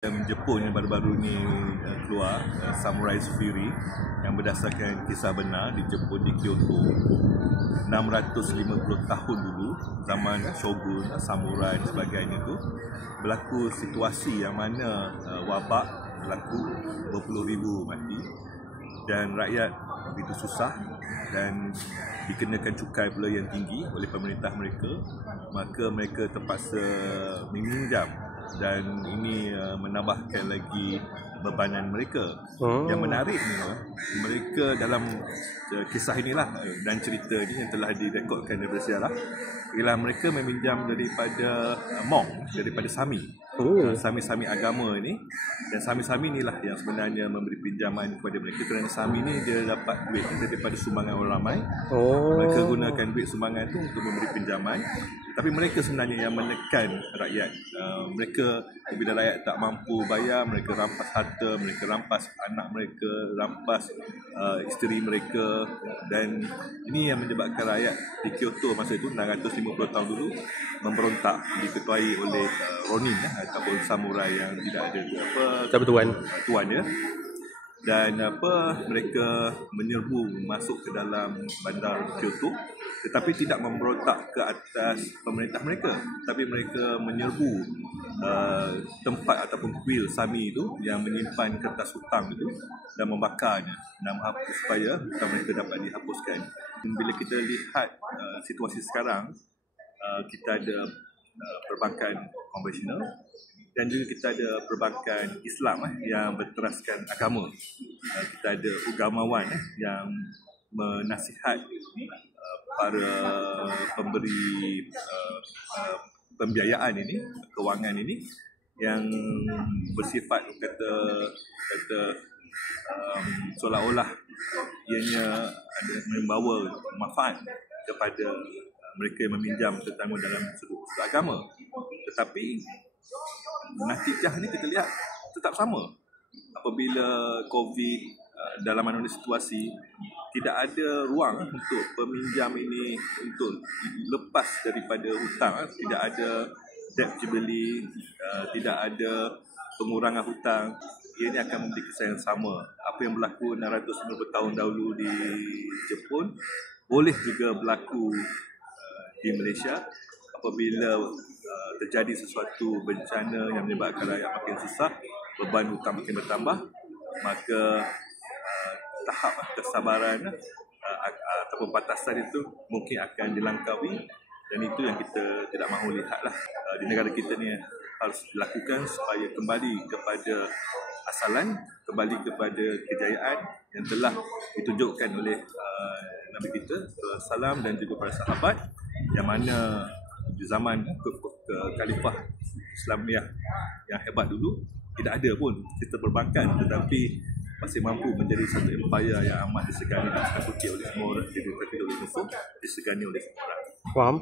Jepun yang baru-baru ni keluar, Samurai's Fury, yang berdasarkan kisah benar di Jepun, di Kyoto 650 tahun dulu, zaman shogun, samurai dan sebagainya tu, berlaku situasi yang mana wabak berlaku, berpuluh ribu mati dan rakyat begitu susah dan dikenakan cukai pula yang tinggi oleh pemerintah mereka, maka mereka terpaksa meminjam dan ini menambahkan lagi bebanan mereka. Yang menariknya, mereka dalam kisah inilah dan cerita ini yang telah direkodkan daripada sejarah, ialah mereka meminjam daripada monk, daripada Sami. Sami-Sami agama ini, dan Sami-Sami inilah yang sebenarnya memberi pinjaman kepada mereka, kerana Sami ni dia dapat duit daripada sumbangan orang ramai. Mereka gunakan duit sumbangan itu untuk memberi pinjaman, tapi mereka sebenarnya yang menekan rakyat. Mereka bila rakyat tak mampu bayar, mereka rampas harta, mereka rampas anak mereka, rampas isteri mereka, dan ini yang menyebabkan rakyat di Kyoto masa itu 650 tahun dulu memberontak, diketuai oleh Ronin ataupun samurai yang tidak ada tuan dia. Dan mereka menyerbu masuk ke dalam bandar Kyoto, tetapi tidak memberontak ke atas pemerintah mereka, tapi mereka menyerbu tempat ataupun kuil Sami itu yang menyimpan kertas hutang itu dan membakarnya dan supaya hutang mereka dapat dihapuskan. Bila kita lihat situasi sekarang, kita ada perbankan konvensional dan juga kita ada perbankan Islam yang berteraskan agama. Kita ada ugamawan yang menasihat para pemberi pembiayaan ini, kewangan ini, yang bersifat kata seolah-olah ianya ada membawa manfaat kepada mereka yang meminjam, terutama dalam sudut agama. Tetapi natijah ni kita lihat tetap sama. Apabila COVID, dalam mana situasi, tidak ada ruang untuk peminjam ini untuk lepas daripada hutang, tidak ada debt jubilee, tidak ada pengurangan hutang. Ia akan menjadi kesan yang sama. Apa yang berlaku 650 tahun dahulu di Jepun boleh juga berlaku di Malaysia. Apabila terjadi sesuatu bencana yang menyebabkan rakyat makin susah, beban hutang makin bertambah, maka tahap kesabaran ataupun batasan itu mungkin akan dilangkaui, dan itu yang kita tidak mahu lihatlah. Di negara kita ni harus dilakukan supaya kembali kepada asalan, kembali kepada kejayaan yang telah ditunjukkan oleh Nabi kita salam dan juga para sahabat, yang mana di zaman Khalifah Islamiah yang hebat dulu tidak ada pun sistem perbankan, tetapi masih mampu menjadi satu empayar yang amat disegani dan ditakuti oleh semua orang, disegani oleh semua orang. Faham?